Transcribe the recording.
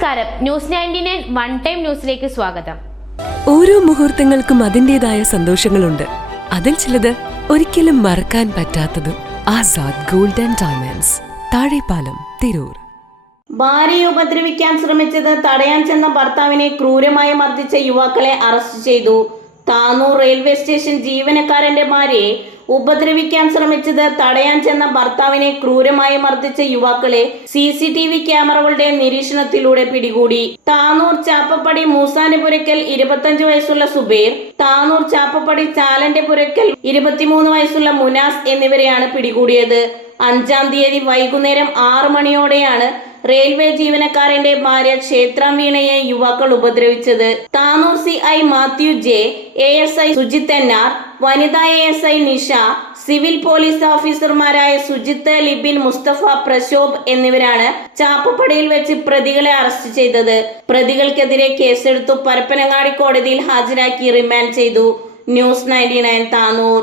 നമസ്കാരം, news 99 one time ന്യൂസിലേക്ക് സ്വാഗതം. ഓരോ മുഹൂർത്തങ്ങൾക്കും അതിൻ്റെതായ സന്തോഷങ്ങളുണ്ട്. അതിൽ ചിലത് ഒരിക്കലും മറക്കാൻ പറ്റാത്തതും. Azad gold and diamonds, Thazhepalam, Tirur. ഭാര്യയെ ഉപദ്രവിക്കാൻ ശ്രമിച്ചത് തടയാൻ ചെന്ന ഭർത്താവിനെ ക്രൂരമായി മർദ്ദിച്ച യുവാക്കളെ അറസ്റ്റ് ചെയ്തു. താനൂർ റെയിൽവേ സ്റ്റേഷൻ ജീവനക്കാരന്റെ ഭാര്യയെ ഉപദ്രവിക്കാൻ ശ്രമിച്ചത് തടയാൻ ചെന്ന ഭർത്താവിനെ ക്രൂരമായി മർദ്ദിച്ച യുവാക്കളെ CCTV ക്യാമറകളുടെ നിരീക്ഷണത്തിലൂടെ പിടികൂടി. താനൂർ ചാപ്പപ്പടി മൂസാന്റെ പുരക്കൽ 25 വയസ്സുള്ള സുബൈർ, താനൂർ ചാപ്പപ്പടി ചാലന്റെ പുരക്കൽ 23 വയസ്സുള്ള മുനാസ് എന്നിവരെയാണ് പിടികൂടിയത്. 5-ാം തീയതി വൈകുന്നേരം 6 മണിയോടെയാണ് റെയിൽവേ ജീവനക്കാരന്റെ ഭാര്യ ക്ഷേത്രം വീണയെ യുവാക്കൾ ഉപദ്രവിച്ചത്. Tanur CI Mathew J, ASI Sujith NR, വനിതാ ASI നിഷ, സിവിൽ പോലീസ് ഓഫീസർമാരായ സുജിത്ത്, ലിബിൻ, മുസ്തഫ, പ്രശോഭ് എന്നിവരാണ് ചാപ്പപ്പടിയിൽ വെച്ച് പ്രതികളെ അറസ്റ്റ് ചെയ്തത്. പ്രതികൾക്കെതിരെ കേസെടുത്തു പരപ്പനങ്ങാടി കോടതിയിൽ ഹാജരാക്കി റിമാൻഡ് ചെയ്തു. ന്യൂസ് 99 താനൂർ.